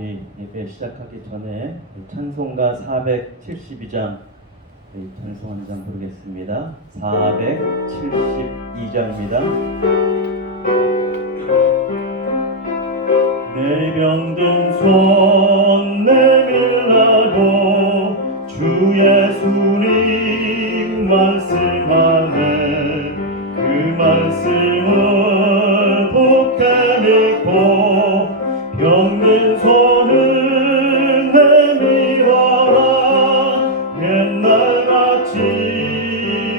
우리 예배 시작하기 전에 찬송가 472장 찬송 한 장 부르겠습니다. 472장입니다. 내 병든 손 내밀라고 주 예수님 말씀하네. 그 말씀을 굳게 믿고 병든 손을 내밀어라. 옛날같이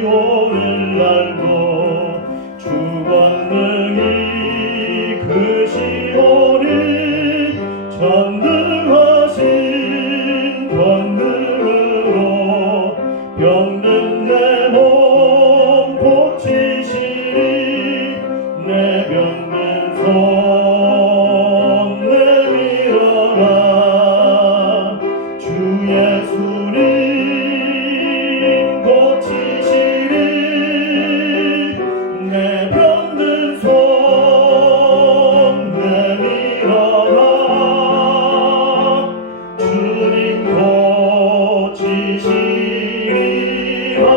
오늘날도 주 권능이 크시오니 전능하신 권능으로 병든 내 몸 고치시리. 내 병든 손 내밀어라. 주 예수님 고치시리. 내 병든 손 내밀어라. 주님 고치시리라.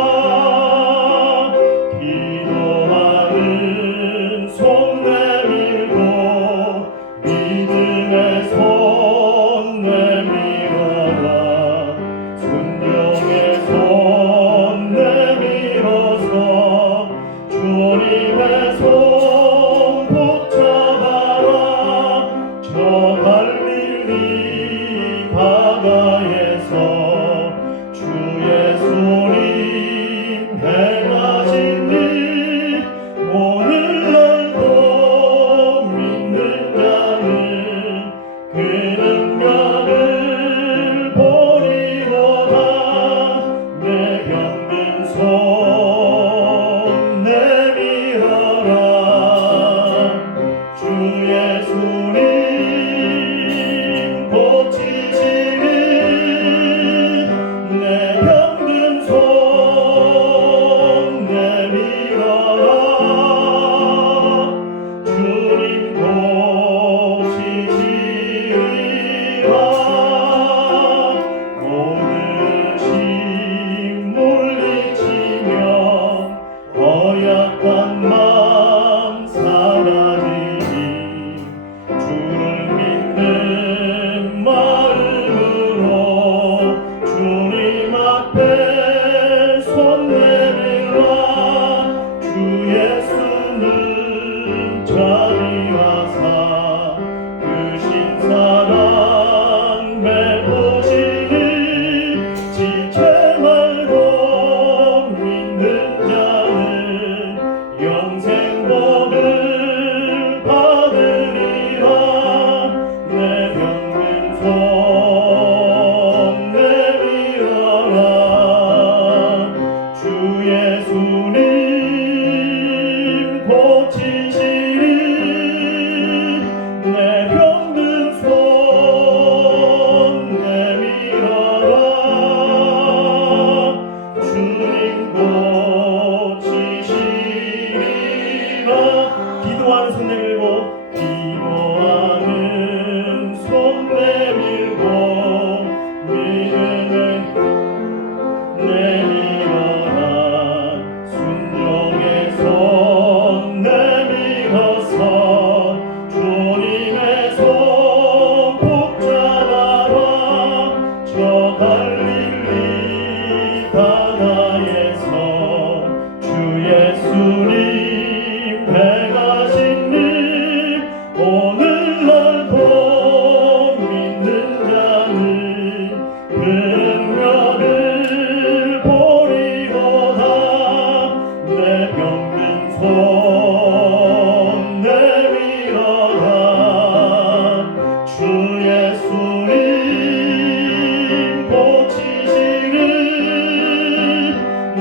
기도하는 손 내밀고 믿음의 손 내밀어라. 순종의 손 내밀어서 주님의 손 붙잡아라. 저 갈릴리 바다에서 주 예수님 행하신 일 오늘날도 믿는 자는 그 능력을 보리로다. 내 병든 손 내밀어라. 주 예수님 고치시리. 내 병든 손 내밀어라. 주님 고치시리라. 모든 짐 물리치며 허약한 마음 사라지니 주를 믿는 마음으로 주님 앞에 손 내밀라. 주 예수는 자리하사 그 신사랑 메우시니 지체 말고 믿는 자는 영생 복을 받으리라. 내 병든 손 내밀어라. 주 예수님 고치시리. 내 병든 손 내밀어라. 주님 고치시리라. 기도하는 손 내밀고 기도하는 손 내밀고 믿음을 내밀어라. 순종의 손 내밀어서 주님의 손 붙잡아라. 저 갈릴리 바다에서 주 예수님 행하신 일 오늘날도 믿는 자는 그 능력을 보리로다. 내 병든 손 내밀어라. 주 예수님 고치시리.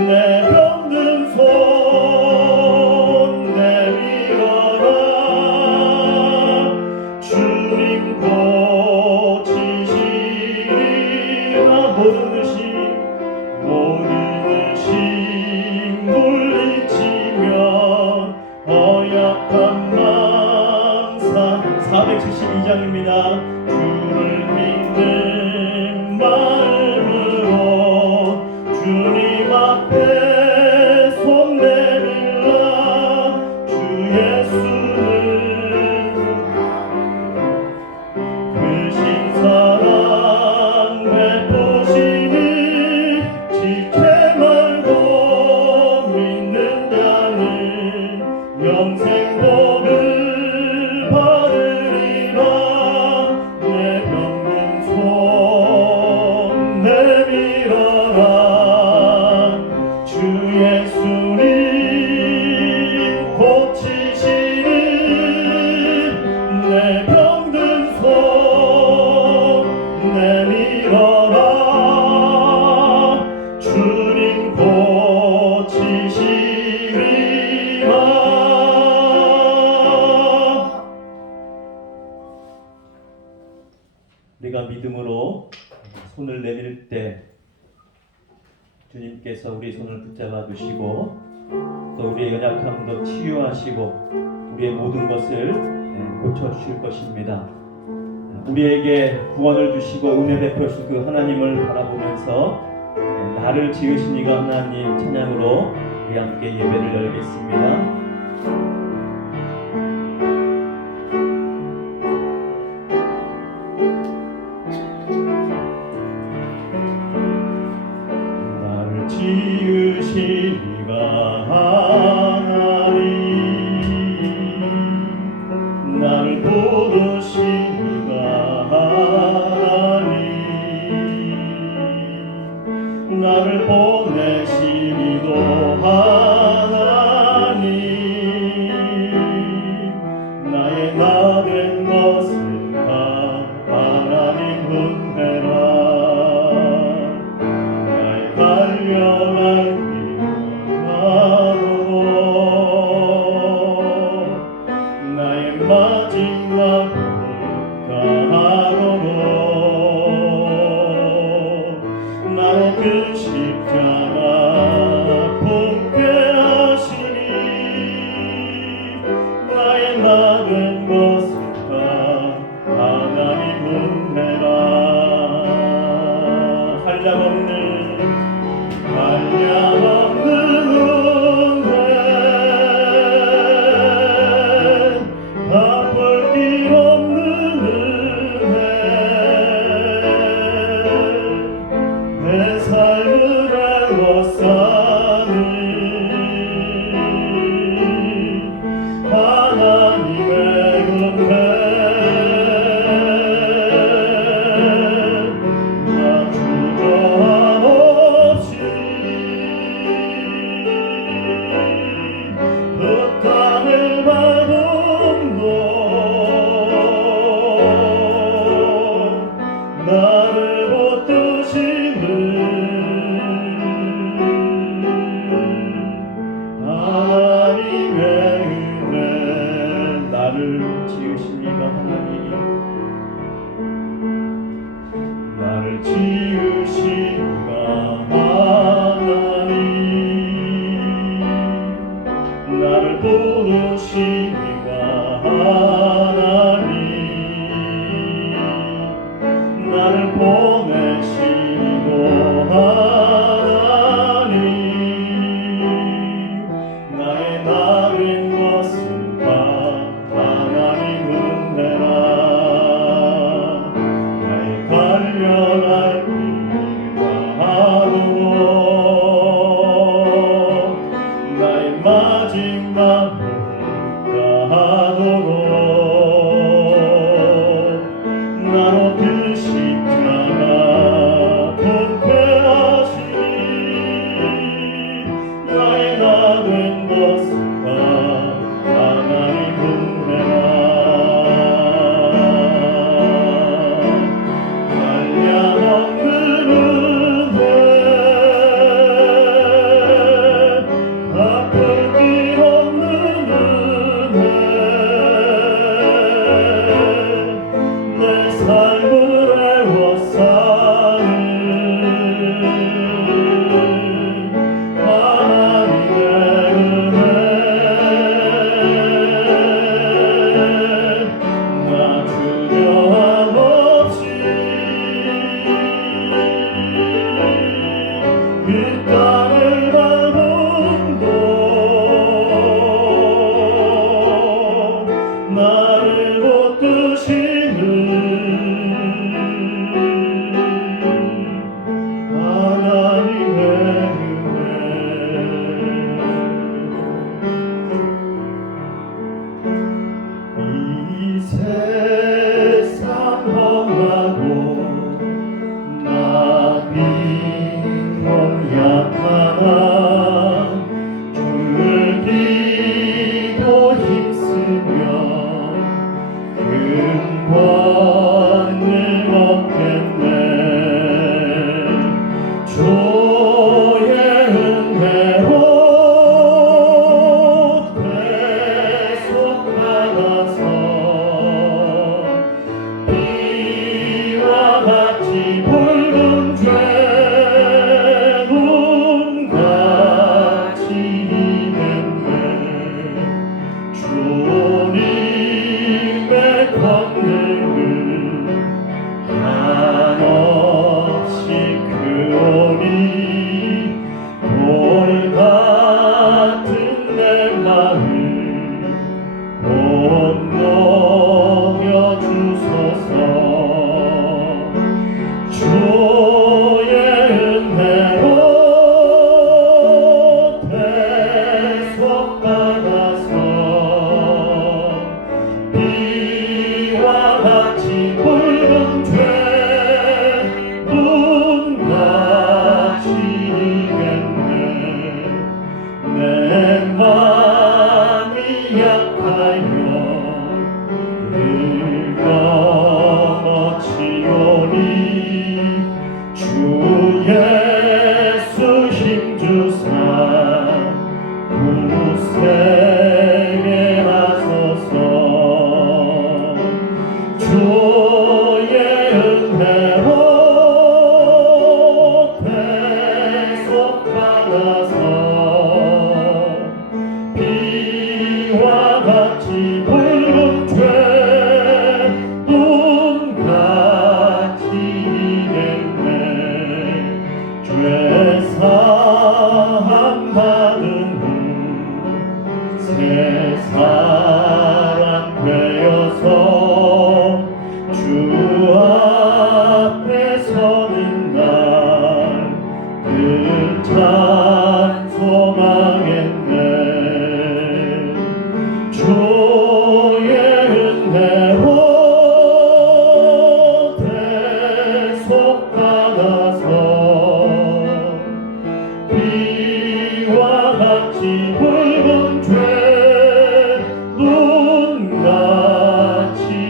내 병든 손 내밀어라. 주님 고치시리라. 모든 의심 물리치며 허약한 마음 472장입니다. 주를 믿는 마음으로 주님 앞에 손 내밀라. 주 예수는 크신 사랑 베푸시니 지체 말고 믿는 자는 영생 복을 받으리라. 내 병든 손 내밀어라. 주 예수님 고치시니 내 병든 손 내밀어라. 주님 고치시리라. 우리가 믿음으로 손을 내밀 때 주님께서 우리 손을 붙잡아 주시고 또 우리의 연약함도 치유하시고 우리의 모든 것을 고쳐주실 것입니다. 우리에게 구원을 주시고 은혜 베푸신 그 하나님을 바라보면서 나를 지으신 이가 하나님 찬양으로 우리 함께 예배를 열겠습니다. 나를 지으신 이가 하나님, 나를 부르신 이가 하나님, 나를 보내신 이도 하나님, 나의 나 된 것은 다 하나님 은혜라. 나의 달려갈 길만으로 나의 마지막을 주소서. 주의 은혜로 대속받아서 비와 같이 붉은 죄 눈 가시겠네. 내 맘이 약하여 늙어지오니 주 예수 힘주사 굳세게 하소서. 주의 은혜로 대속받아서 비와 같이 붉은 죄 눈 가시겠네. 죄 사함 받은 후 새 사람 되어서 주 앞에 서는 날 그 찬송하겠네. 주의 은혜로 대속받아서 비와 같이 붉은 죄 눈 가시겠네.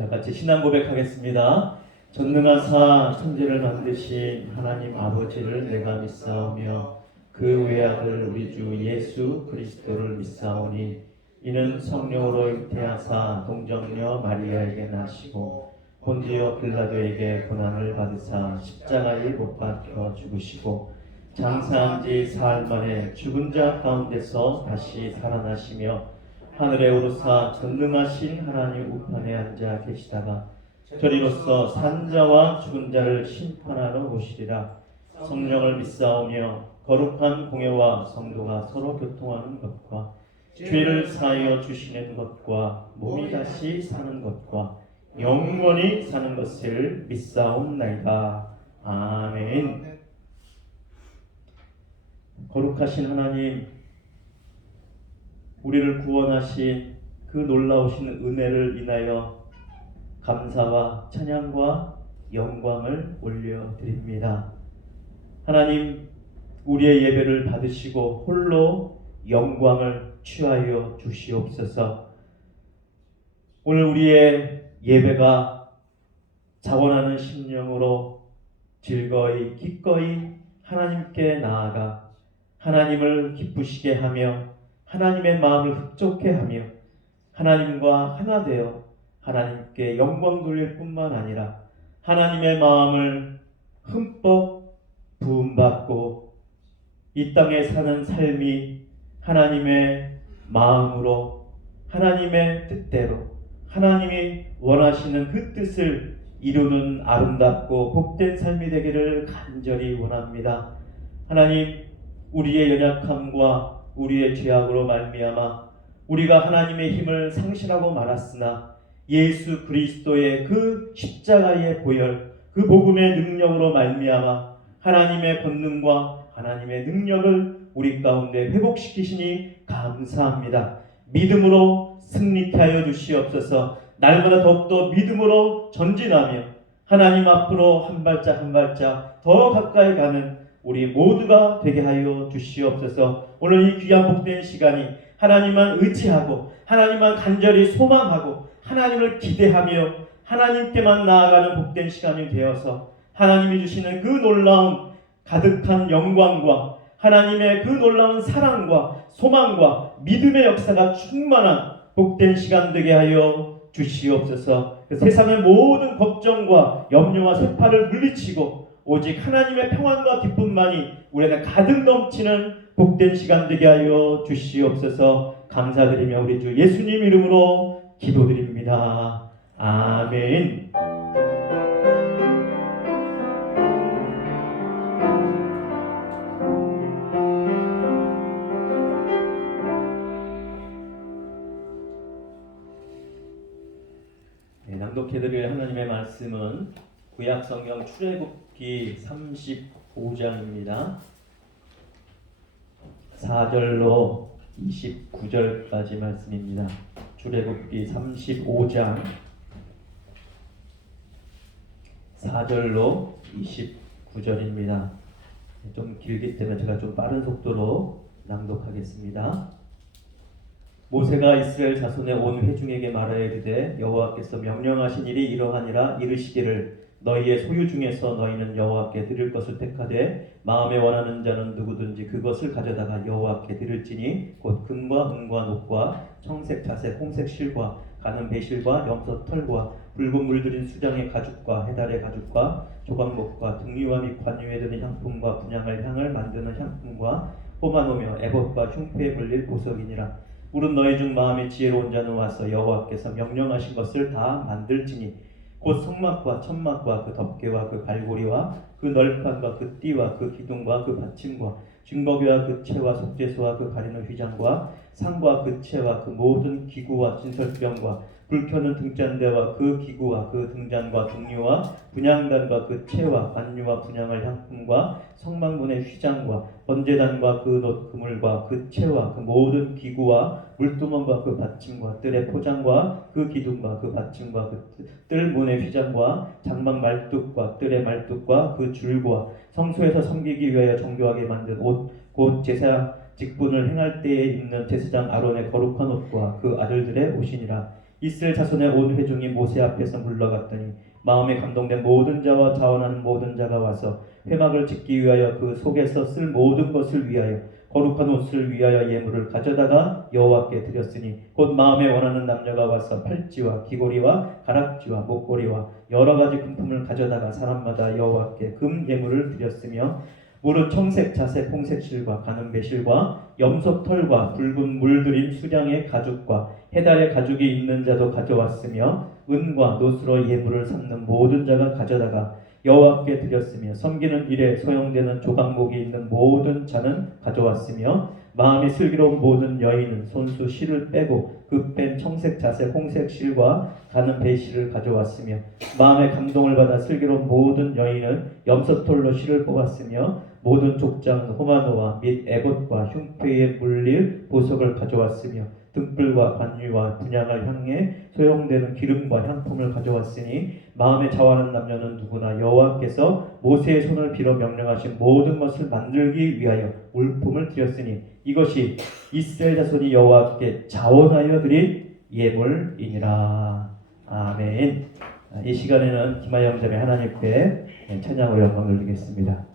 다 같이 신앙 고백하겠습니다. 전능하사 천지를 만드신 하나님 아버지를 내가 믿사오며 그 외아들 우리 주 예수 그리스도를 믿사오니 이는 성령으로 잉태하사 동정녀 마리아에게 나시고 본디오 빌라도에게 고난을 받으사 십자가에 못 박혀 죽으시고 장사한 지 사흘 만에 죽은 자 가운데서 다시 살아나시며 하늘에 오르사 전능하신 하나님 우편에 앉아 계시다가 저리로서 산자와 죽은 자를 심판하러 오시리라. 성령을 믿사오며 거룩한 공예와 성도가 서로 교통하는 것과 죄를 사하여 주시는 것과 몸이 다시 사는 것과 영원히 사는 것을 믿사옵나이다. 아멘. 거룩하신 하나님, 우리를 구원하신 그 놀라우신 은혜를 인하여 감사와 찬양과 영광을 올려드립니다. 하나님, 우리의 예배를 받으시고 홀로 영광을 취하여 주시옵소서. 오늘 우리의 예배가 자원하는 심령으로 즐거이 기꺼이 하나님께 나아가 하나님을 기쁘시게 하며 하나님의 마음을 흡족해 하며 하나님과 하나 되어 하나님께 영광 돌릴 뿐만 아니라 하나님의 마음을 흠뻑 부음받고 이 땅에 사는 삶이 하나님의 마음으로 하나님의 뜻대로 하나님이 원하시는 그 뜻을 이루는 아름답고 복된 삶이 되기를 간절히 원합니다. 하나님, 우리의 연약함과 우리의 죄악으로 말미암아 우리가 하나님의 힘을 상실하고 말았으나 예수 그리스도의 그 십자가의 보혈, 그 복음의 능력으로 말미암아 하나님의 권능과 하나님의 능력을 우리 가운데 회복시키시니 감사합니다. 믿음으로 승리케 하여 주시옵소서. 날마다 더욱더 믿음으로 전진하며 하나님 앞으로 한 발짝 한 발짝 더 가까이 가는 우리 모두가 되게 하여 주시옵소서. 오늘 이 귀한 복된 시간이 하나님만 의지하고 하나님만 간절히 소망하고 하나님을 기대하며 하나님께만 나아가는 복된 시간이 되어서 하나님이 주시는 그 놀라운 가득한 영광과 하나님의 그 놀라운 사랑과 소망과 믿음의 역사가 충만한 복된 시간 되게 하여 주시옵소서. 그 세상의 모든 걱정과 염려와 세파를 물리치고 오직 하나님의 평안과 기쁨만이 우리 안에 가득 넘치는 복된 시간 되게 하여 주시옵소서. 감사드리며 우리 주 예수님 이름으로 기도드립니다. 아멘. 말씀은 구약성경 출애굽기 35장입니다. 4절로 29절까지 말씀입니다. 출애굽기 35장 4절로 29절입니다. 좀 길기 때문에 제가 좀 빠른 속도로 낭독하겠습니다. 모세가 이스라엘 자손의 온 회중에게 말하여 이르되 여호와께서 명령하신 일이 이러하니라. 이르시기를 너희의 소유 중에서 너희는 여호와께 드릴 것을 택하되 마음에 원하는 자는 누구든지 그것을 가져다가 여호와께 드릴지니 곧 금과 은과 녹과 청색 자색 홍색 실과 가는 배실과 염소 털과 붉은 물들인 수장의 가죽과 해달의 가죽과 조각목과 등유와 및 관유에 드는 향품과 분향할 향을 만드는 향품과 포마노며 에봇과 흉패에 물릴 보석이니라. 물은 너희 중 마음에 지혜로운 자는 와서 여호와께서 명령하신 것을 다 만들지니 곧 성막과 천막과 그 덮개와 그 갈고리와 그 널판과 그 띠와 그 기둥과 그 받침과 증거궤와 그 채와 속죄소와 그 가리는 휘장과 상과 그 채와 그 모든 기구와 진설병과 불 켜는 등잔대와 그 기구와 그 등잔과 등유와 분향단과 그 채와 관유와 분향할 향품과 성막문의 휘장과 번제단과 그 놋 그물과 그 채와 그 모든 기구와 물두멍과 그 받침과 뜰의 포장과 그 기둥과 그 받침과 그 뜰 문의 휘장과 장막 말뚝과 뜰의 말뚝과 그 줄과 성소에서 섬기기 위하여 정교하게 만든 옷 곧 제사 직분을 행할 때에 입는 제사장 아론의 거룩한 옷과 그 아들들의 옷이니라. 이스라엘 자손의 온 회중이 모세 앞에서 물러갔더니 마음에 감동된 모든 자와 자원하는 모든 자가 와서 회막을 짓기 위하여 그 속에서 쓸 모든 것을 위하여 거룩한 옷을 위하여 예물을 가져다가 여호와께 드렸으니 곧 마음에 원하는 남녀가 와서 팔찌와 귀고리와 가락지와 목걸이와 여러 가지 금품을 가져다가 사람마다 여호와께 금 예물을 드렸으며 무릇 청색 자색 홍색 실과 가는 배실과 염소 털과 붉은 물들인 수량의 가죽과 해달의 가죽이 있는 자도 가져왔으며 은과 놋으로 예물을 삼는 모든 자가 가져다가 여호와께 드렸으며 섬기는 일에 소용되는 조각목이 있는 모든 자는 가져왔으며 마음이 슬기로운 모든 여인은 손수 실을 빼고 그 뺀 청색 자색 홍색 실과 가는 배실을 가져왔으며 마음의 감동을 받아 슬기로운 모든 여인은 염소털로 실을 뽑았으며 모든 족장 호마노와 및 에봇과 흉패에 물릴 보석을 가져왔으며 등불과 관유와 분향할 향에 소용되는 기름과 향품을 가져왔으니 마음에 자원하는 남녀는 누구나 여호와께서 모세의 손을 빌어 명령하신 모든 것을 만들기 위하여 물품을 드렸으니 이것이 이스라엘 자손이 여호와께 자원하여 드린 예물이니라. 아멘. 이 시간에는 김하영 자매 하나님께 찬양으로 영광 돌리겠습니다.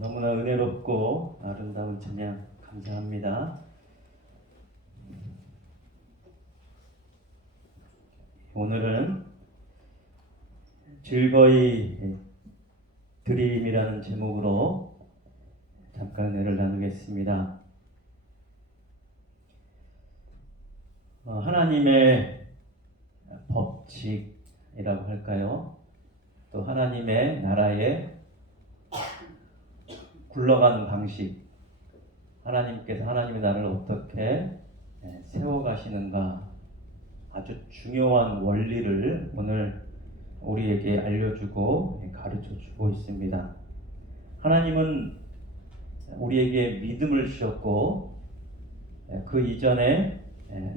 너무나 은혜롭고 아름다운 찬양 감사합니다. 오늘은 즐거이 드림이라는 제목으로 잠깐 은혜를 나누겠습니다. 하나님의 법칙이라고 할까요? 또 하나님의 나라의 굴러가는 방식, 하나님께서 하나님의 나라를 어떻게 세워가시는가, 아주 중요한 원리를 오늘 우리에게 알려주고 가르쳐주고 있습니다. 하나님은 우리에게 믿음을 주셨고, 그 이전에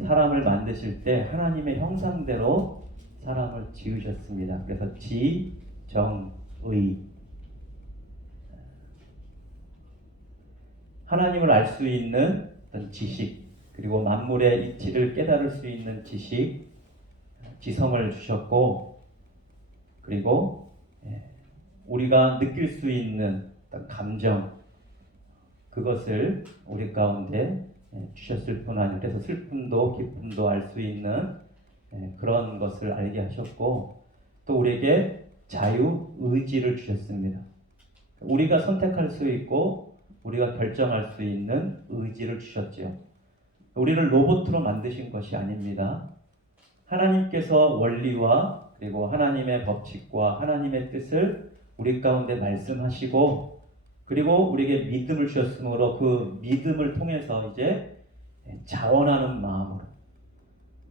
사람을 만드실 때 하나님의 형상대로 사람을 지으셨습니다. 그래서 지, 정, 의, 하나님을 알 수 있는 어떤 지식, 그리고 만물의 이치를 깨달을 수 있는 지식, 지성을 주셨고, 그리고 우리가 느낄 수 있는 어떤 감정, 그것을 우리 가운데 주셨을 뿐 아니라, 그래서 슬픔도 기쁨도 알 수 있는 그런 것을 알게 하셨고, 또 우리에게 자유 의지를 주셨습니다. 우리가 선택할 수 있고 우리가 결정할 수 있는 의지를 주셨죠. 우리를 로봇으로 만드신 것이 아닙니다. 하나님께서 원리와 그리고 하나님의 법칙과 하나님의 뜻을 우리 가운데 말씀하시고, 그리고 우리에게 믿음을 주셨으므로 그 믿음을 통해서 이제 자원하는 마음으로,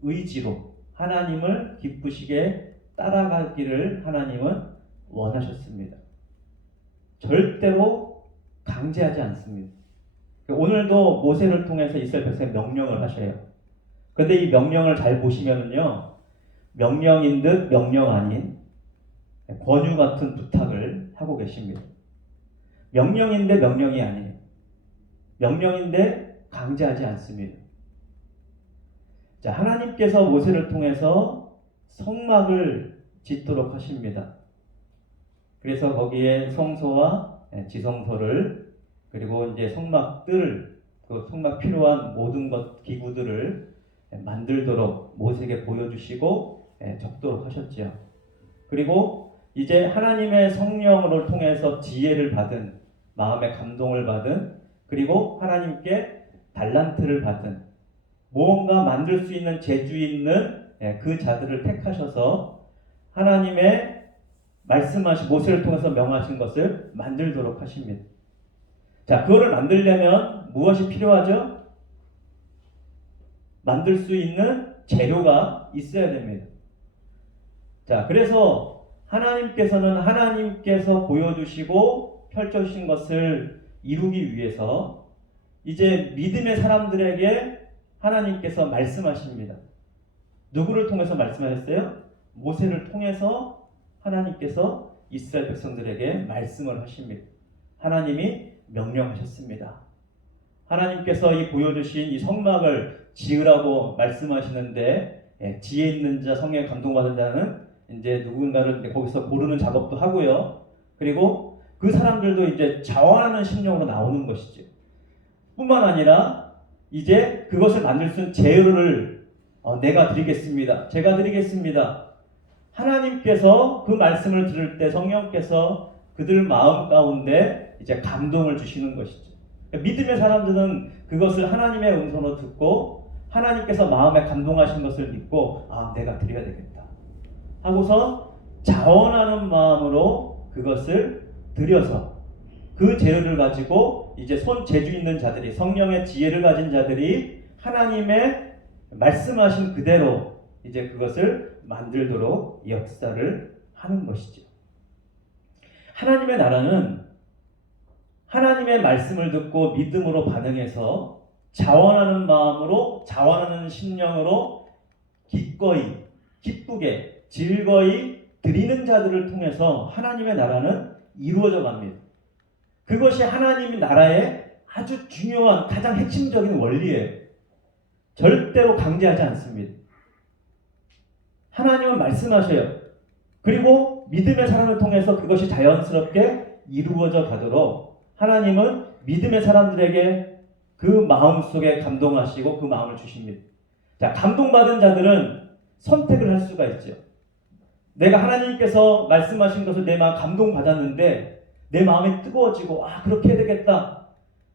의지로 하나님을 기쁘시게 따라가기를 하나님은 원하셨습니다. 절대로 강제하지 않습니다. 오늘도 모세를 통해서 이스라엘 백성에 명령을 하셔요. 그런데 이 명령을 잘 보시면은요, 명령인 듯 명령 아닌 권유 같은 부탁을 하고 계십니다. 명령인데 명령이 아니에요. 명령인데 강제하지 않습니다. 자, 하나님께서 모세를 통해서 성막을 짓도록 하십니다. 그래서 거기에 성소와 지성소를, 그리고 이제 성막들, 그 성막 필요한 모든 것, 기구들을 만들도록 모세에게 보여주시고 적도록 하셨죠. 그리고 이제 하나님의 성령을 통해서 지혜를 받은, 마음의 감동을 받은, 그리고 하나님께 달란트를 받은, 무언가 만들 수 있는 재주 있는 그 자들을 택하셔서 하나님의 말씀하신, 모세를 통해서 명하신 것을 만들도록 하십니다. 자, 그거를 만들려면 무엇이 필요하죠? 만들 수 있는 재료가 있어야 됩니다. 자, 그래서 하나님께서는 하나님께서 보여주시고 펼쳐주신 것을 이루기 위해서 이제 믿음의 사람들에게 하나님께서 말씀하십니다. 누구를 통해서 말씀하셨어요? 모세를 통해서 하나님께서 이스라엘 백성들에게 말씀을 하십니다. 하나님이 명령하셨습니다. 하나님께서 이 보여주신 이 성막을 지으라고 말씀하시는데, 지혜 있는 자, 성령에 감동받은 자는 이제 누군가를 거기서 고르는 작업도 하고요. 그리고 그 사람들도 이제 자원하는 심령으로 나오는 것이죠. 뿐만 아니라 이제 그것을 만들 수 있는 재료를 내가 드리겠습니다. 제가 드리겠습니다. 하나님께서 그 말씀을 들을 때 성령께서 그들 마음 가운데 이제 감동을 주시는 것이죠. 믿음의 사람들은 그것을 하나님의 음성으로 듣고 하나님께서 마음에 감동하신 것을 믿고, 아, 내가 드려야 되겠다 하고서 자원하는 마음으로 그것을 들여서 그 재료를 가지고 이제 손 재주 있는 자들이, 성령의 지혜를 가진 자들이 하나님의 말씀하신 그대로 이제 그것을 만들도록 역사를 하는 것이죠. 하나님의 나라는 하나님의 말씀을 듣고 믿음으로 반응해서 자원하는 마음으로, 자원하는 심령으로 기꺼이, 기쁘게, 즐거이 드리는 자들을 통해서 하나님의 나라는 이루어져 갑니다. 그것이 하나님의 나라의 아주 중요한, 가장 핵심적인 원리예요. 절대로 강제하지 않습니다. 하나님은 말씀하셔요. 그리고 믿음의 사람을 통해서 그것이 자연스럽게 이루어져 가도록 하나님은 믿음의 사람들에게 그 마음속에 감동하시고 그 마음을 주십니다. 자, 감동받은 자들은 선택을 할 수가 있죠. 내가 하나님께서 말씀하신 것을 내 마음 감동받았는데 내 마음이 뜨거워지고 그렇게 해야 되겠다.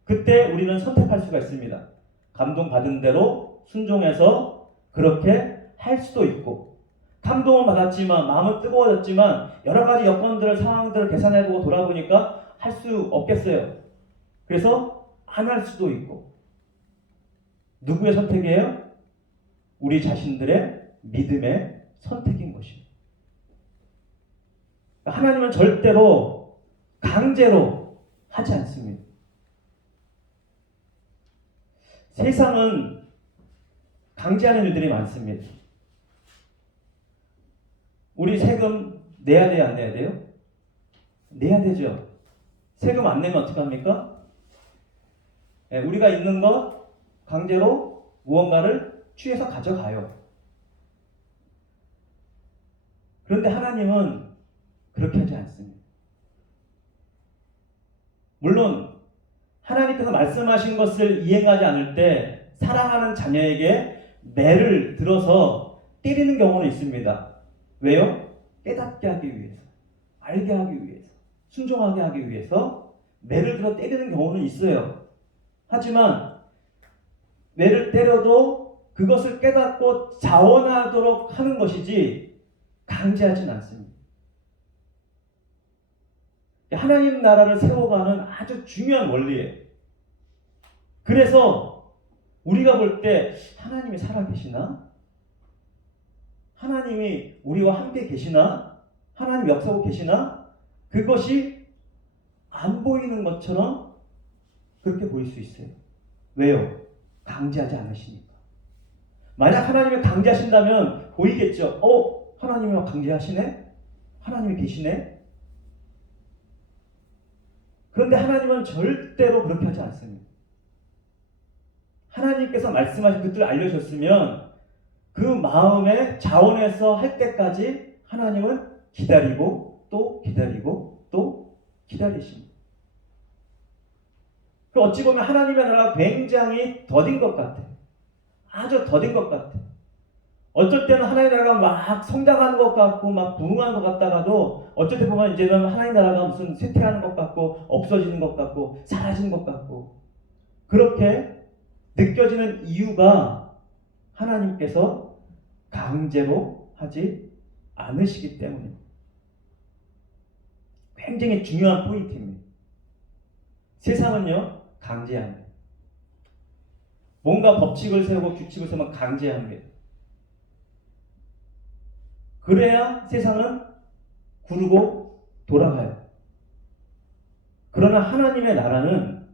그때 우리는 선택할 수가 있습니다. 감동받은 대로 순종해서 그렇게 할 수도 있고, 감동을 받았지만 마음은 뜨거워졌지만 여러 가지 여건들을, 상황들을 계산해보고 돌아보니까 할 수 없겠어요. 그래서 안 할 수도 있고. 누구의 선택이에요? 우리 자신들의 믿음의 선택인 것입니다. 하나님은 절대로 강제로 하지 않습니다. 세상은 강제하는 일들이 많습니다. 우리 세금 내야 돼요, 안 내야 돼요? 내야 되죠. 세금 안 내면 어떡합니까? 우리가 있는 것 강제로 무언가를 취해서 가져가요. 그런데 하나님은 그렇게 하지 않습니다. 물론 하나님께서 말씀하신 것을 이행하지 않을 때 사랑하는 자녀에게 매를 들어서 때리는 경우는 있습니다. 왜요? 깨닫게 하기 위해서, 알게 하기 위해서, 순종하게 하기 위해서 매를 들어 때리는 경우는 있어요. 하지만 매를 때려도 그것을 깨닫고 자원하도록 하는 것이지 강제하진 않습니다. 하나님 나라를 세워가는 아주 중요한 원리예요. 그래서 우리가 볼 때 하나님이 살아계시나? 하나님이 우리와 함께 계시나? 하나님 역사하고 계시나? 그것이 안 보이는 것처럼 그렇게 보일 수 있어요. 왜요? 강제하지 않으시니까. 만약 하나님이 강제하신다면 보이겠죠. 하나님이 강제하시네? 하나님이 계시네? 그런데 하나님은 절대로 그렇게 하지 않습니다. 하나님께서 말씀하신 그 뜻을 알려주셨으면 그 마음에 자원해서 할 때까지 하나님은 기다리고 또 기다리고 또 기다리십니다. 어찌 보면 하나님의 나라가 굉장히 더딘 것 같아요. 아주 더딘 것 같아요. 어쩔 때는 하나님의 나라가 막 성장하는 것 같고 막 부흥하는 것 같다가도 어쩔 때 보면 이제는 하나님의 나라가 무슨 쇠퇴하는 것 같고 없어지는 것 같고 사라지는 것 같고 그렇게 느껴지는 이유가 하나님께서 강제로 하지 않으시기 때문입니다. 굉장히 중요한 포인트입니다. 세상은요 강제합니다. 뭔가 법칙을 세우고 규칙을 세우면 강제합니다. 그래야 세상은 구르고 돌아가요. 그러나 하나님의 나라는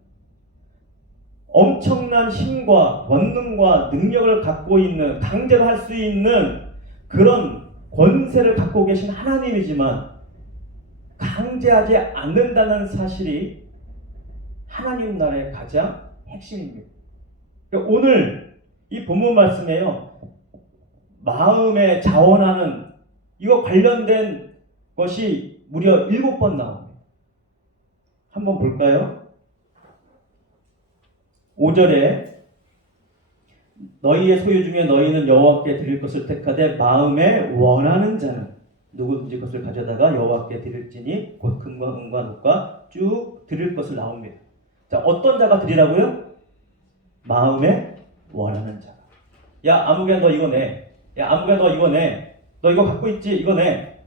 엄청난 힘과 권능과 능력을 갖고 있는, 강제로 할 수 있는 그런 권세를 갖고 계신 하나님이지만 강제하지 않는다는 사실이 하나님 나라의 가장 핵심입니다. 그러니까 오늘 이 본문 말씀에요. 마음에 자원하는 이거 관련된 것이 무려 7번 나옵니다. 한번 볼까요? 5절에 너희의 소유 중에 너희는 여호와께 드릴 것을 택하되 마음에 원하는 자는 누구든지 그것을 가져다가 여호와께 드릴지니 곧 금과 은과 놋과 쭉 드릴 것을 나옵니다. 자, 어떤 자가 드리라고요? 마음에 원하는 자. 야 아무개 너 이거 내. 야 아무개 너 이거 내. 너 이거 갖고 있지? 이거 내.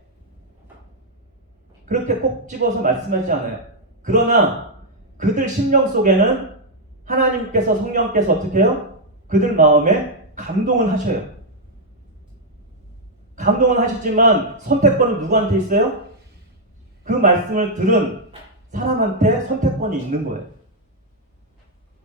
그렇게 꼭 집어서 말씀하지 않아요. 그러나 그들 심령 속에는 하나님께서 성령께서 어떻게 해요? 그들 마음에 감동을 하셔요. 감동은 하시지만 선택권은 누구한테 있어요? 그 말씀을 들은 사람한테 선택권이 있는 거예요.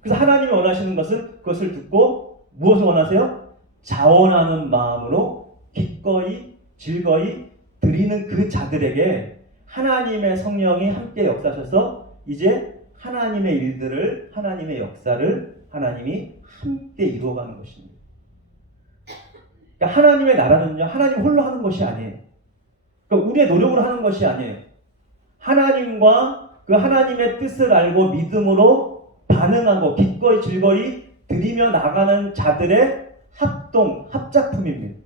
그래서 하나님이 원하시는 것은 그것을 듣고 무엇을 원하세요? 자원하는 마음으로 기꺼이 즐거이 드리는 그 자들에게 하나님의 성령이 함께 역사하셔서 이제 하나님의 일들을, 하나님의 역사를 하나님이 함께 이루어가는 것입니다. 그러니까 하나님의 나라는요, 하나님 홀로 하는 것이 아니에요. 그러니까 우리의 노력으로 하는 것이 아니에요. 하나님과 그 하나님의 뜻을 알고 믿음으로 반응하고 기꺼이 즐거이 드리며 나가는 자들의 합동, 합작품입니다.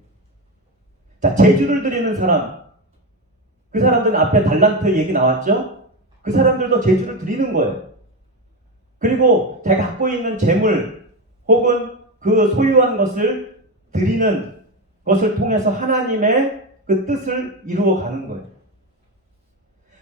자, 제주를 드리는 사람, 그 사람들은 앞에 달란트 얘기 나왔죠? 그 사람들도 제주를 드리는 거예요. 그리고 자기가 갖고 있는 재물 혹은 그 소유한 것을 드리는 것을 통해서 하나님의 그 뜻을 이루어 가는 거예요.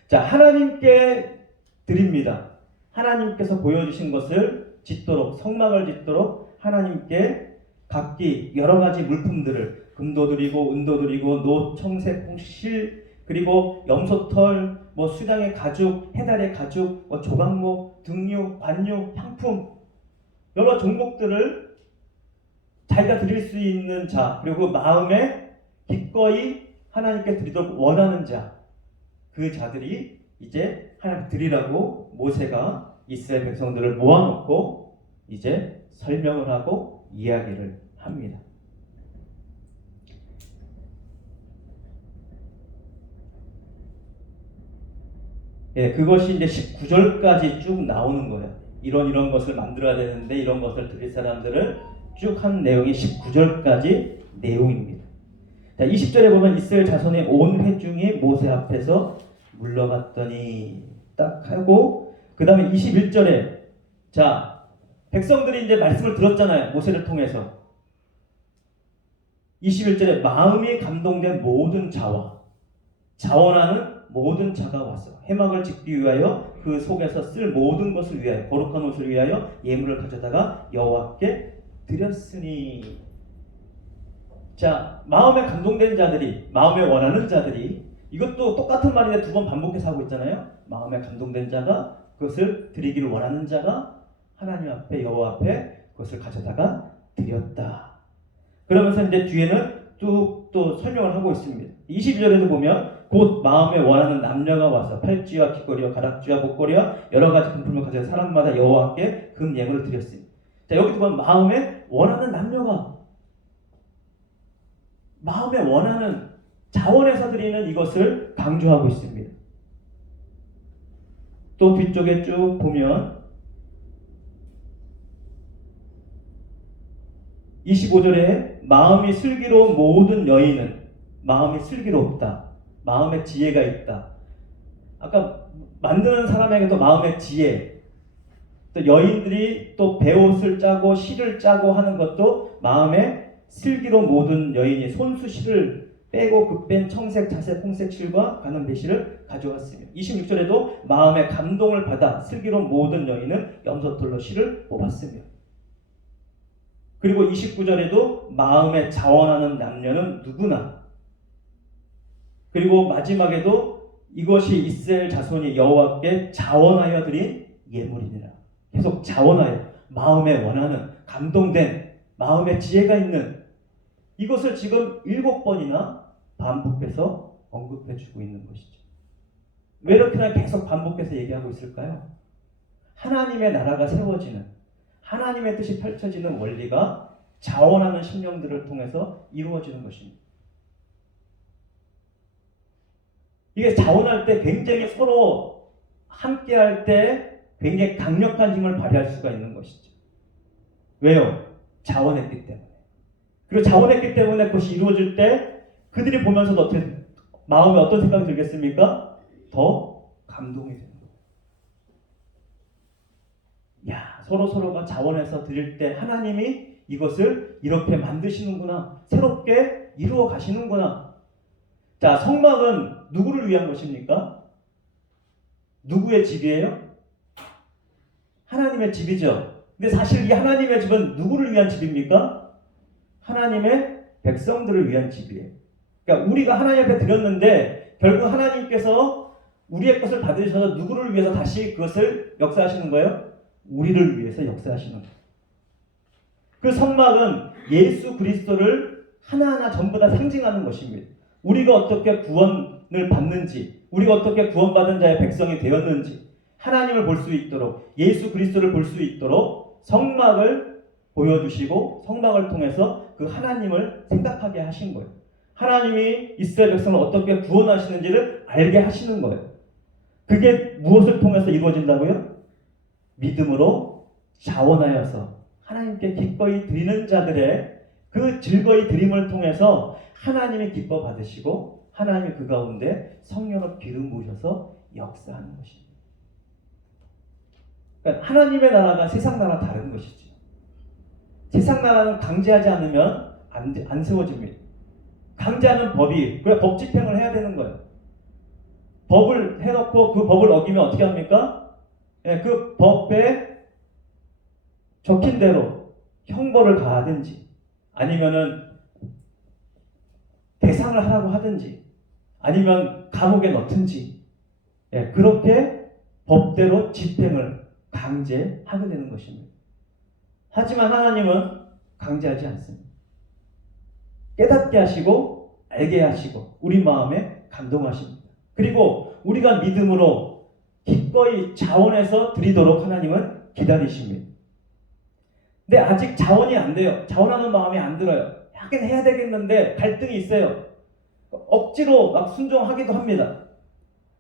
자, 하나님께 드립니다. 하나님께서 보여주신 것을 짓도록, 성막을 짓도록 하나님께 각기 여러 가지 물품들을 금도 드리고 은도 드리고 노, 청색, 홍, 실, 그리고 염소털, 뭐 수량의 가죽, 해달의 가죽, 뭐 조각목, 등류, 관유, 향품 여러 종목들을 자기가 드릴 수 있는 자, 그리고 마음에 기꺼이 하나님께 드리도록 원하는 자, 그 자들이 이제 하나님 드리라고 모세가 이스라엘 백성들을 모아놓고 이제 설명을 하고 이야기를 합니다. 예, 그것이 이제 19절까지 쭉 나오는 거예요. 이런 것을 만들어야 되는데 이런 것을 드릴 사람들을 쭉 한 내용이 19절까지 내용입니다. 자, 20절에 보면 이스라엘 자손의 온 회중이 모세 앞에서 물러갔더니 딱 하고 그 다음에 21절에 자, 백성들이 이제 말씀을 들었잖아요. 모세를 통해서. 21절에 마음이 감동된 모든 자와 자원하는 모든 자가 왔어. 회막을 짓기 위하여 그 속에서 쓸 모든 것을 위하여 거룩한 옷을 위하여 예물을 가져다가 여호와께 드렸으니. 자, 마음에 감동된 자들이, 마음에 원하는 자들이, 이것도 똑같은 말인데 두 번 반복해서 하고 있잖아요. 마음에 감동된 자가 그것을 드리기를 원하는 자가 하나님 앞에 여호와 앞에 그것을 가져다가 드렸다. 그러면서 이제 뒤에는 쭉 또 설명을 하고 있습니다. 22절에도 보면 곧 마음에 원하는 남녀가 와서 팔찌와 귀걸이와 가락지와 목걸이와 여러 가지 금품을 가져서 사람마다 여호와께 금 예물을 드렸습니다. 자, 여기도 보면 마음에 원하는 남녀가 마음에 원하는 자원에서 드리는 이것을 강조하고 있습니다. 또 뒤쪽에 쭉 보면 25절에 마음이 슬기로운 모든 여인은 마음이 슬기롭다. 마음에 지혜가 있다. 아까 만드는 사람에게도 마음의 지혜, 또 여인들이 또 배옷을 짜고 실을 짜고 하는 것도 마음에 슬기로운 모든 여인이 손수 실을 빼고 급뺀 청색, 자색, 홍색 실과 가는 배실을 가져왔으며 26절에도 마음의 감동을 받아 슬기로운 모든 여인은 염소털로 실을 뽑았으며 그리고 29절에도 마음에 자원하는 남녀는 누구나 그리고 마지막에도 이것이 이스라엘 자손이 여호와께 자원하여 드린 예물이니라. 계속 자원하여 마음에 원하는 감동된 마음에 지혜가 있는 이것을 지금 7번이나 반복해서 언급해주고 있는 것이죠. 왜 이렇게나 계속 반복해서 얘기하고 있을까요? 하나님의 나라가 세워지는 하나님의 뜻이 펼쳐지는 원리가 자원하는 심령들을 통해서 이루어지는 것입니다. 이게 자원할 때 굉장히 서로 함께할 때 굉장히 강력한 힘을 발휘할 수가 있는 것이죠. 왜요? 자원했기 때문에. 그리고 자원했기 때문에 그것이 이루어질 때 그들이 보면서도 마음에 어떤 생각이 들겠습니까? 더 감동이 되는 거예요. 야, 서로가 자원해서 드릴 때 하나님이 이것을 이렇게 만드시는구나. 새롭게 이루어 가시는구나. 자, 성막은 누구를 위한 것입니까? 누구의 집이에요? 하나님의 집이죠. 근데 사실 이 하나님의 집은 누구를 위한 집입니까? 하나님의 백성들을 위한 집이에요. 그러니까 우리가 하나님 앞에 드렸는데 결국 하나님께서 우리의 것을 받으셔서 누구를 위해서 다시 그것을 역사하시는 거예요? 우리를 위해서 역사하시는 거예요. 그 선막은 예수 그리스도를 하나하나 전부 다 상징하는 것입니다. 우리가 어떻게 구원을 받는지, 우리가 어떻게 구원받은 자의 백성이 되었는지, 하나님을 볼 수 있도록, 예수 그리스도를 볼 수 있도록 성막을 보여주시고 성막을 통해서 그 하나님을 생각하게 하신 거예요. 하나님이 이스라엘 백성을 어떻게 구원하시는지를 알게 하시는 거예요. 그게 무엇을 통해서 이루어진다고요? 믿음으로 자원하여서 하나님께 기꺼이 드리는 자들의 그 즐거이 드림을 통해서 하나님이 기뻐 받으시고 하나님이 그 가운데 성령으로 기름 부으셔서 역사하는 것입니다. 그러니까 하나님의 나라가 세상 나라와 다른 것이죠. 세상 나라는 강제하지 않으면 안 세워집니다. 강제하는 법이, 그래 법 집행을 해야 되는 거예요. 법을 해놓고 그 법을 어기면 어떻게 합니까? 그 법에 적힌 대로 형벌을 가하든지 아니면은 배상을 하라고 하든지 아니면 감옥에 넣든지 그렇게 법대로 집행을 강제하게 되는 것입니다. 하지만 하나님은 강제하지 않습니다. 깨닫게 하시고 알게 하시고 우리 마음에 감동하십니다. 그리고 우리가 믿음으로 기꺼이 자원해서 드리도록 하나님은 기다리십니다. 근데 아직 자원이 안 돼요. 자원하는 마음이 안 들어요. 하긴 해야 되겠는데 갈등이 있어요. 억지로 막 순종하기도 합니다.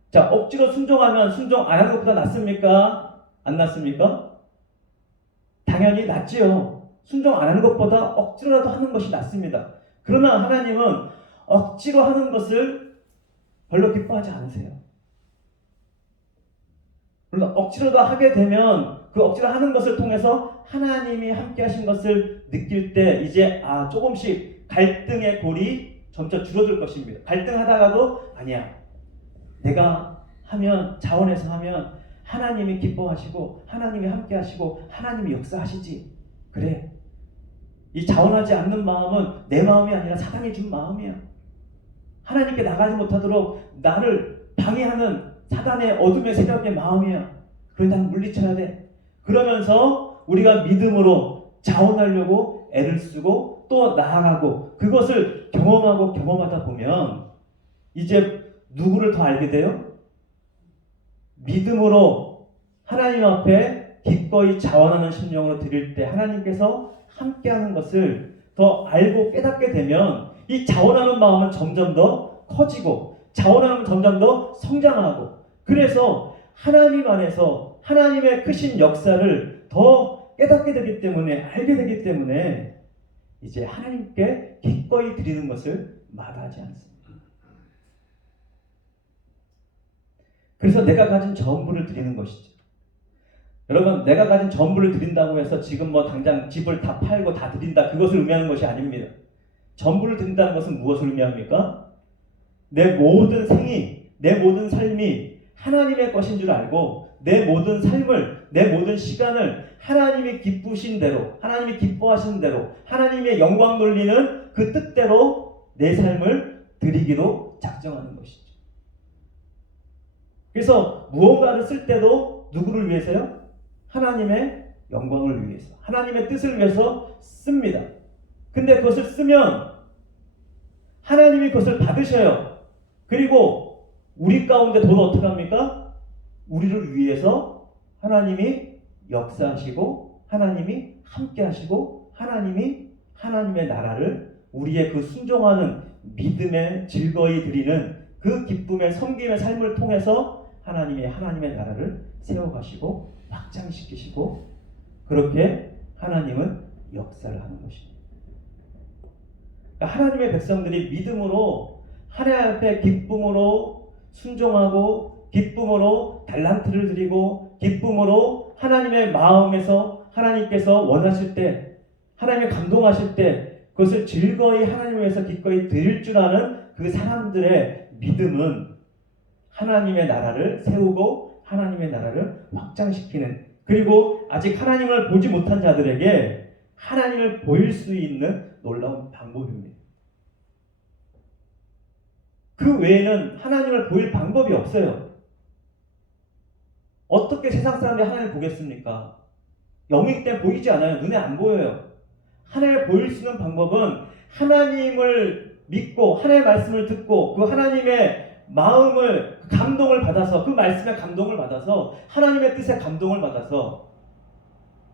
자, 억지로 순종하면 순종 안 하는 것보다 낫습니까? 안 낫습니까? 당연히 낫지요. 순종 안 하는 것보다 억지로라도 하는 것이 낫습니다. 그러나 하나님은 억지로 하는 것을 별로 기뻐하지 않으세요. 물론 억지로도 하게 되면 그 억지로 하는 것을 통해서 하나님이 함께 하신 것을 느낄 때 이제 조금씩 갈등의 골이 점차 줄어들 것입니다. 갈등하다가도 아니야. 내가 하면 자원해서 하면 하나님이 기뻐하시고 하나님이 함께 하시고 하나님이 역사하시지. 그래. 이 자원하지 않는 마음은 내 마음이 아니라 사단이 준 마음이야. 하나님께 나가지 못하도록 나를 방해하는 사단의 어둠의 세력의 마음이야. 그런데 난 물리쳐야 돼. 그러면서 우리가 믿음으로 자원하려고 애를 쓰고 또 나아가고 그것을 경험하고 경험하다 보면 이제 누구를 더 알게 돼요? 믿음으로 하나님 앞에 기꺼이 자원하는 심령으로 드릴 때 하나님께서 함께하는 것을 더 알고 깨닫게 되면 이 자원하는 마음은 점점 더 커지고 자원하면 점점 더 성장하고 그래서 하나님 안에서 하나님의 크신 역사를 더 깨닫게 되기 때문에 알게 되기 때문에 이제 하나님께 기꺼이 드리는 것을 마다하지 않습니다. 그래서 내가 가진 전부를 드리는 것이죠. 여러분, 내가 가진 전부를 드린다고 해서 지금 뭐 당장 집을 다 팔고 다 드린다 그것을 의미하는 것이 아닙니다. 전부를 드린다는 것은 무엇을 의미합니까? 내 모든 생이, 내 모든 삶이 하나님의 것인 줄 알고 내 모든 삶을, 내 모든 시간을 하나님이 기쁘신 대로, 하나님이 기뻐하시는 대로, 하나님의 영광 돌리는 그 뜻대로 내 삶을 드리기로 작정하는 것이죠. 그래서 무언가를 쓸 때도 누구를 위해서요? 하나님의 영광을 위해서, 하나님의 뜻을 위해서 씁니다. 근데 그것을 쓰면 하나님이 그것을 받으셔요. 그리고 우리 가운데 돈 어떻게 합니까? 우리를 위해서 하나님이 역사하시고 하나님이 함께 하시고 하나님이 하나님의 나라를 우리의 그 순종하는 믿음에 즐거이 드리는 그 기쁨의 섬김의 삶을 통해서 하나님의 나라를 세워가시고 확장시키시고 그렇게 하나님은 역사를 하는 것입니다. 그러니까 하나님의 백성들이 믿음으로 하나님 앞에 기쁨으로 순종하고 기쁨으로 달란트를 드리고 기쁨으로 하나님의 마음에서 하나님께서 원하실 때 하나님의 감동하실 때 그것을 즐거이 하나님을 위해서 기꺼이 드릴 줄 아는 그 사람들의 믿음은 하나님의 나라를 세우고 하나님의 나라를 확장시키는, 그리고 아직 하나님을 보지 못한 자들에게 하나님을 보일 수 있는 놀라운 방법입니다. 그 외에는 하나님을 보일 방법이 없어요. 어떻게 세상 사람들이 하나님을 보겠습니까? 영이기 때문에 보이지 않아요. 눈에 안 보여요. 하나님을 보일 수 있는 방법은 하나님을 믿고 하나님의 말씀을 듣고 그 하나님의 마음을, 감동을 받아서, 그 말씀에 감동을 받아서, 하나님의 뜻에 감동을 받아서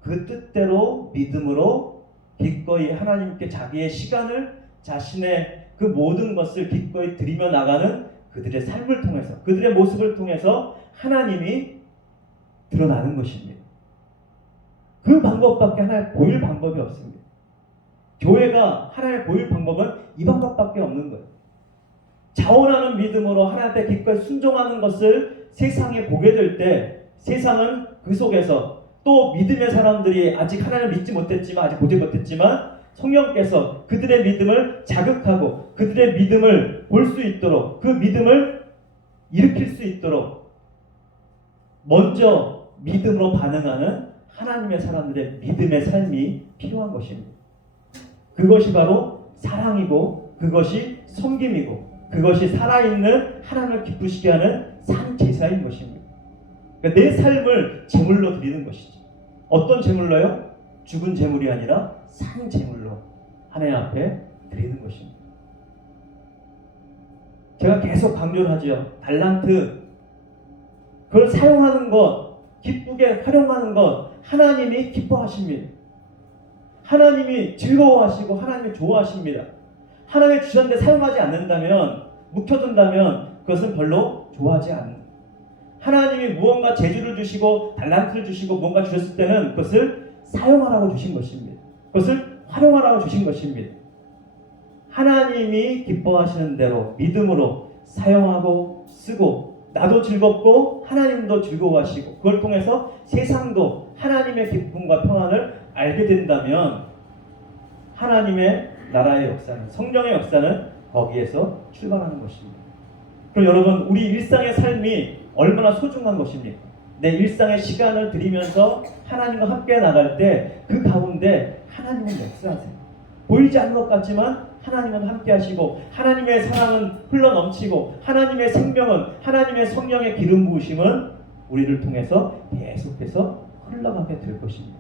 그 뜻대로 믿음으로 기꺼이 하나님께 자기의 시간을, 자신의 그 모든 것을 기꺼이 드리며 나가는 그들의 삶을 통해서, 그들의 모습을 통해서 하나님이 드러나는 것입니다. 그 방법밖에 하나님 보일 방법이 없습니다. 교회가 하나님 보일 방법은 이 방법밖에 없는 거예요. 자원하는 믿음으로 하나님 앞에 기꺼이 순종하는 것을 세상에 보게 될 때, 세상은 그 속에서 또 믿음의 사람들이 아직 하나님을 믿지 못했지만, 아직 보지 못했지만 성령께서 그들의 믿음을 자극하고 그들의 믿음을 볼 수 있도록, 그 믿음을 일으킬 수 있도록 먼저 믿음으로 반응하는 하나님의 사람들의 믿음의 삶이 필요한 것입니다. 그것이 바로 사랑이고, 그것이 섬김이고, 그것이 살아있는 하나님을 기쁘시게 하는 산 제사인 것입니다. 그러니까 내 삶을 제물로 드리는 것이죠. 어떤 제물로요? 죽은 제물이 아니라 산 제물로 하나님 앞에 드리는 것입니다. 제가 계속 강조를 하죠. 달란트, 그걸 사용하는 것, 기쁘게 활용하는 것, 하나님이 기뻐하십니다. 하나님이 즐거워하시고 하나님이 좋아하십니다. 하나님이 주셨는데 사용하지 않는다면, 묵혀둔다면 그것은 별로 좋아하지 않는, 하나님이 무언가 재주를 주시고 달란트를 주시고 무언가 주셨을 때는 그것을 사용하라고 주신 것입니다. 그것을 활용하라고 주신 것입니다. 하나님이 기뻐하시는 대로 믿음으로 사용하고 쓰고, 나도 즐겁고 하나님도 즐거워하시고, 그걸 통해서 세상도 하나님의 기쁨과 평안을 알게 된다면 하나님의 나라의 역사는, 성령의 역사는 거기에서 출발하는 것입니다. 그럼 여러분, 우리 일상의 삶이 얼마나 소중한 것입니까? 내 일상의 시간을 드리면서 하나님과 함께 나갈 때 그 가운데 하나님은 역사하세요. 보이지 않는 것 같지만 하나님은 함께 하시고, 하나님의 사랑은 흘러넘치고, 하나님의 생명은, 하나님의 성령의 기름 부으심은 우리를 통해서 계속해서 흘러가게 될 것입니다.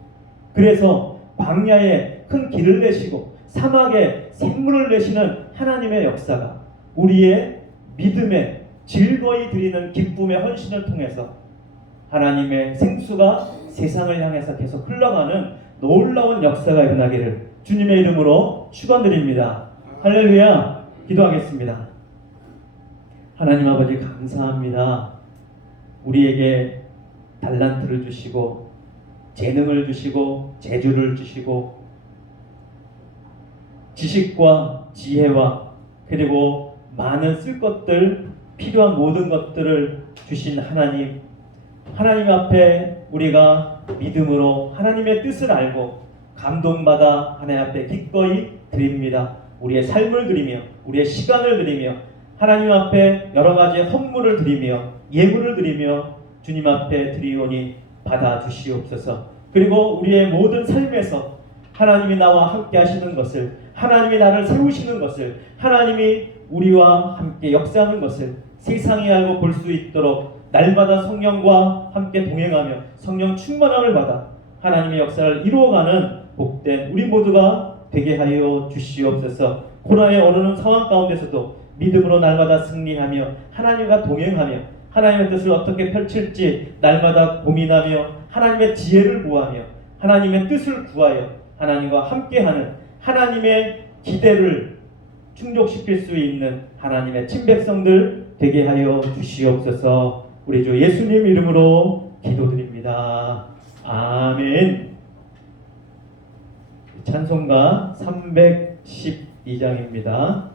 그래서 광야에 큰 길을 내시고 사막에 샘물을 내시는 하나님의 역사가 우리의 믿음에 즐거이 드리는 기쁨의 헌신을 통해서 하나님의 생수가 세상을 향해서 계속 흘러가는 놀라운 역사가 일어나기를 주님의 이름으로 축원드립니다. 할렐루야. 기도하겠습니다. 하나님 아버지, 감사합니다. 우리에게 달란트를 주시고 재능을 주시고 재주를 주시고 지식과 지혜와 그리고 많은 쓸 것들, 필요한 모든 것들을 주신 하나님, 하나님 앞에 우리가 믿음으로 하나님의 뜻을 알고 감동받아 하나님 앞에 기꺼이 드립니다. 우리의 삶을 드리며 우리의 시간을 드리며 하나님 앞에 여러 가지 헌물을 드리며 예물을 드리며 주님 앞에 드리오니 받아주시옵소서. 그리고 우리의 모든 삶에서 하나님이 나와 함께 하시는 것을, 하나님이 나를 세우시는 것을, 하나님이 우리와 함께 역사하는 것을 세상이 알고 볼 수 있도록 날마다 성령과 함께 동행하며 성령 충만함을 받아 하나님의 역사를 이루어가는 복된 우리 모두가 되게 하여 주시옵소서. 코로나에 오르는 상황 가운데서도 믿음으로 날마다 승리하며 하나님과 동행하며 하나님의 뜻을 어떻게 펼칠지 날마다 고민하며 하나님의 지혜를 구하며 하나님의 뜻을 구하여 하나님과 함께하는, 하나님의 기대를 충족시킬 수 있는 하나님의 친백성들 되게 하여 주시옵소서. 우리 주 예수님 이름으로 기도드립니다. 아멘. 찬송가 312장입니다.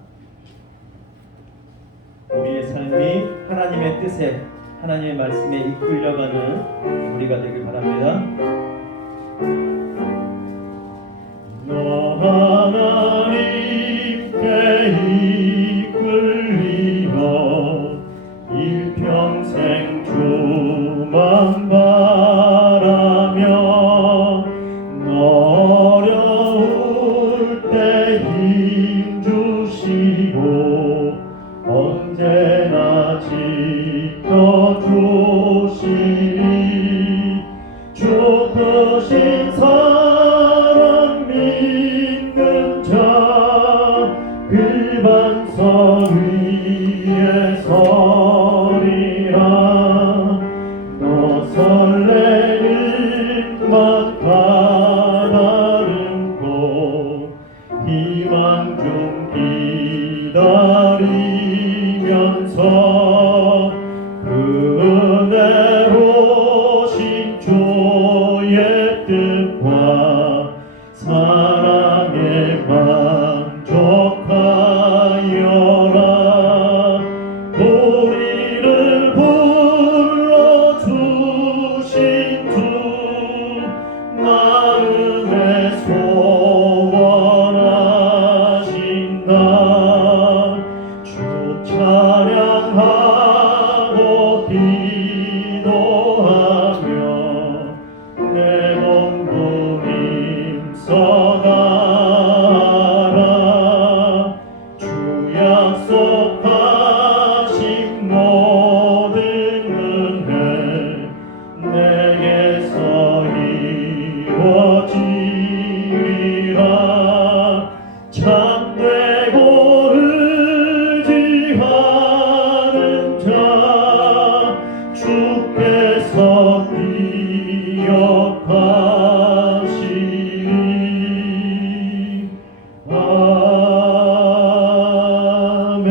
우리의 삶이 하나님의 뜻에, 하나님의 말씀에 이끌려가는 우리가 되길 바랍니다. 너 하나님께 이끌리어 일평생 주만 바라며 어려울 때 힘 주시고 언제나 지켜주시니 주 크신 사랑 믿는 자 그 반석 위에 서리라. 너 설레는 맘 가다듬고 희망 중 기다리면서 그 은혜로 신주의 뜻과 사랑에 만족하여라. 우리를 불러주신 주 마음에 소원하신다. 주 찬양하고 기도하며 내 몸도 힘써가라. 주 약속하신 모든 은혜 내게서 이루어지리라. 참되고 의지하는 자 주께서 기억하시리. 아멘.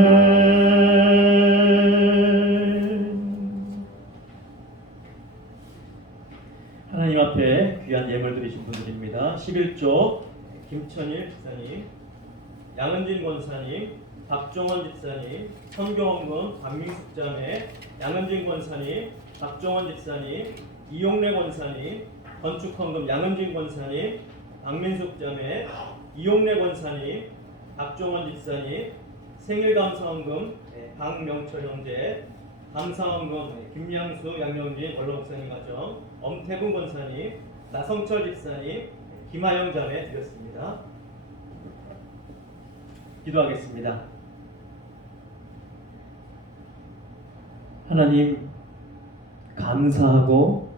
하나님 앞에 귀한 예물 드리신 분들입니다. 11조 김천일 집사님, 양은진 권사님, 박종원 집사님, 선교헌금 박민숙 자매, 양은진 권사님, 박종원 집사님, 이용래 권사님, 건축헌금 양은진 권사님, 박민숙 자매, 이용래 권사님, 박종원 집사님, 생일감사헌금 박명철 형제, 감사헌금 김양수 양명진 원로목사님 가정, 엄태분 권사님, 나성철 집사님, 김하영 자매 드렸습니다. 기도하겠습니다. 하나님, 감사하고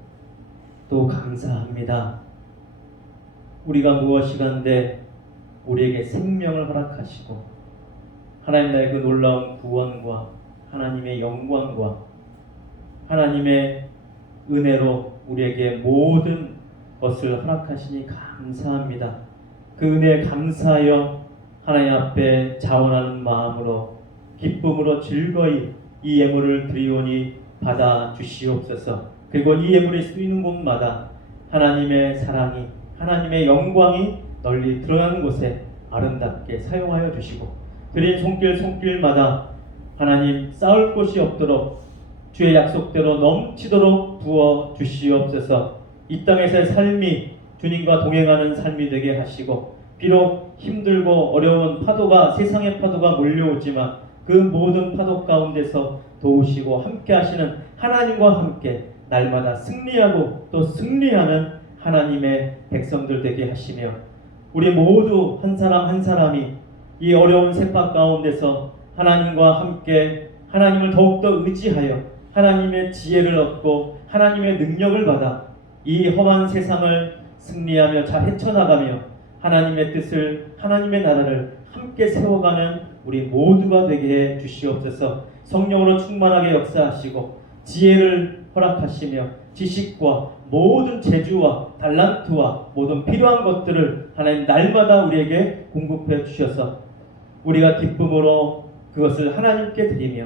또 감사합니다. 우리가 무엇이간데 우리에게 생명을 허락하시고 하나님 나의 그 놀라운 구원과 하나님의 영광과 하나님의 은혜로 우리에게 모든 것을 허락하시니 감사합니다. 그 은혜에 감사하여 하나님 앞에 자원하는 마음으로 기쁨으로 즐거이 이 예물을 드리오니 받아 주시옵소서. 그리고 이 예물이 쓰이는 곳마다 하나님의 사랑이, 하나님의 영광이 널리 드러나는 곳에 아름답게 사용하여 주시고 드린 손길마다 하나님 쌓을 곳이 없도록 주의 약속대로 넘치도록 부어 주시옵소서. 이 땅에서의 삶이 주님과 동행하는 삶이 되게 하시고 비록 힘들고 어려운 파도가, 세상의 파도가 몰려오지만 그 모든 파도 가운데서 도우시고 함께 하시는 하나님과 함께 날마다 승리하고 또 승리하는 하나님의 백성들 되게 하시며 우리 모두 한 사람 한 사람이 이 어려운 세파 가운데서 하나님과 함께 하나님을 더욱더 의지하여 하나님의 지혜를 얻고 하나님의 능력을 받아 이 험한 세상을 승리하며 잘 헤쳐나가며 하나님의 뜻을, 하나님의 나라를 함께 세워가는 우리 모두가 되게 해 주시옵소서. 성령으로 충만하게 역사하시고 지혜를 허락하시며 지식과 모든 재주와 달란트와 모든 필요한 것들을 하나님 날마다 우리에게 공급해 주셔서 우리가 기쁨으로 그것을 하나님께 드리며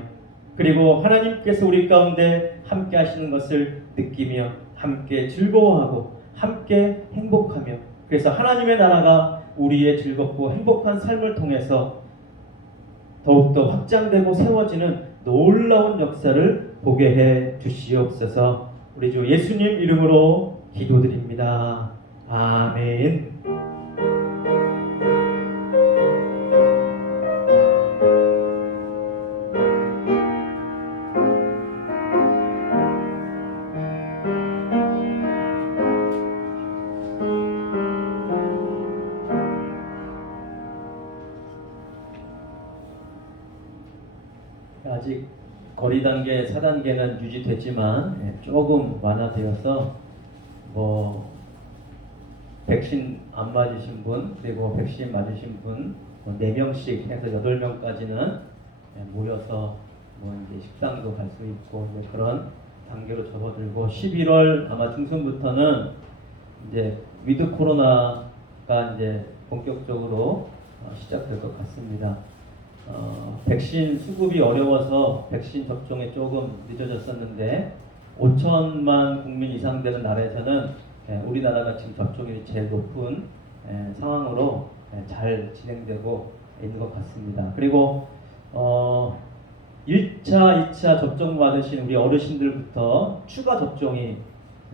그리고 하나님께서 우리 가운데 함께 하시는 것을 느끼며 함께 즐거워하고 함께 행복하며 그래서 하나님의 나라가 우리의 즐겁고 행복한 삶을 통해서 더욱더 확장되고 세워지는 놀라운 역사를 보게 해 주시옵소서. 우리 주 예수님 이름으로 기도드립니다. 아멘. 2단계, 4단계는 유지됐지만 조금 완화되어서 뭐 백신 안 맞으신 분 그리고 백신 맞으신 분 4명씩 해서 8명까지는 모여서 뭐 이제 식당도 갈 수 있고 이제 그런 단계로 접어들고 11월 아마 중순부터는 이제 위드 코로나가 이제 본격적으로 시작될 것 같습니다. 백신 수급이 어려워서 백신 접종이 조금 늦어졌었는데 5천만 국민 이상 되는 나라에서는 우리나라가 지금 접종률이 제일 높은 상황으로 잘 진행되고 있는 것 같습니다. 그리고 1차, 2차 접종 받으신 우리 어르신들부터 추가 접종이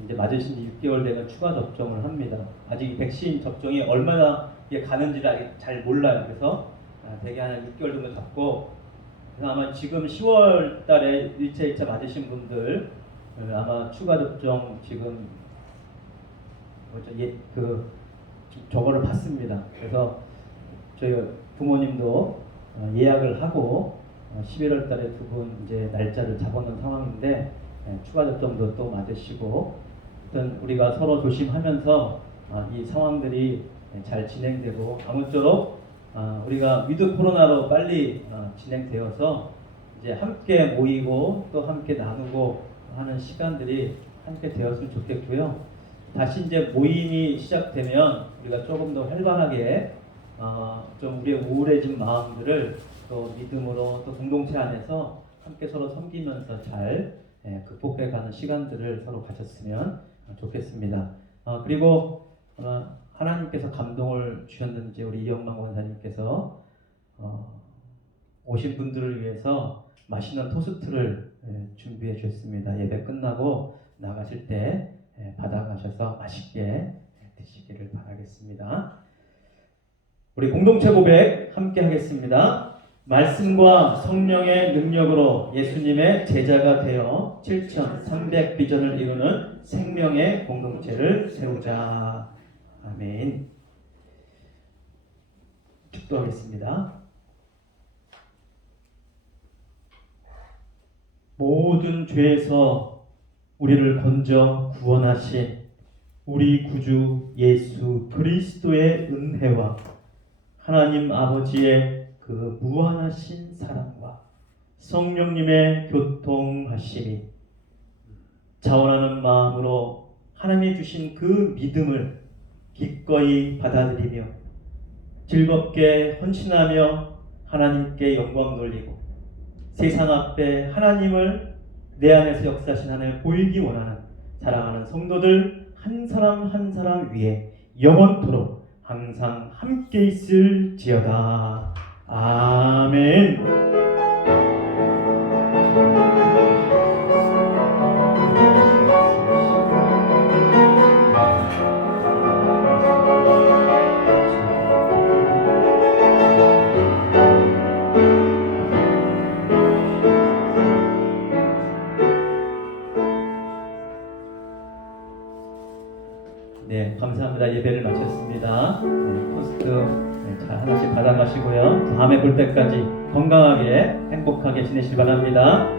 이제 맞으신 지 6개월 되면 추가 접종을 합니다. 아직 백신 접종이 얼마나 이게 가는지를 아직 잘 몰라요. 그래서 대개 한 6개월 정도 잡고 그래서 아마 지금 10월 달에 1차, 2차 맞으신 분들 아마 추가 접종 지금 저거를 받습니다. 그래서 저희 부모님도 예약을 하고 11월 달에 두 분 이제 날짜를 잡아놓은 상황인데 추가 접종도 또 맞으시고 일단 우리가 서로 조심하면서 이 상황들이 잘 진행되고 아무쪼록 우리가 위드 코로나로 빨리 진행되어서 이제 함께 모이고 또 함께 나누고 하는 시간들이 함께 되었으면 좋겠고요. 다시 이제 모임이 시작되면 우리가 조금 더 활발하게 좀 우리의 우울해진 마음들을 또 믿음으로 또 공동체 안에서 함께 서로 섬기면서 잘 극복해가는 시간들을 서로 가졌으면 좋겠습니다. 그리고 하나님께서 감동을 주셨는지 우리 이영만 권사님께서 오신 분들을 위해서 맛있는 토스트를 준비해 주셨습니다. 예배 끝나고 나가실 때 받아가셔서 맛있게 드시기를 바라겠습니다. 우리 공동체 고백 함께 하겠습니다. 말씀과 성령의 능력으로 예수님의 제자가 되어 7,300 비전을 이루는 생명의 공동체를 세우자. 아멘. 축도하겠습니다. 모든 죄에서 우리를 건져 구원하신 우리 구주 예수 그리스도의 은혜와 하나님 아버지의 그 무한하신 사랑과 성령님의 교통하심이 자원하는 마음으로 하나님이 주신 그 믿음을 기꺼이 받아들이며 즐겁게 헌신하며 하나님께 영광 돌리고 세상 앞에 하나님을 내 안에서 역사하신 하나님을 보이기 원하는 사랑하는 성도들 한 사람 한 사람 위에 영원토록 항상 함께 있을지어다. 아멘. 네, 감사합니다. 예배를 마쳤습니다. 토스트 잘 하나씩 받아 마시고요. 다음에 볼 때까지 건강하게 행복하게 지내시기 바랍니다.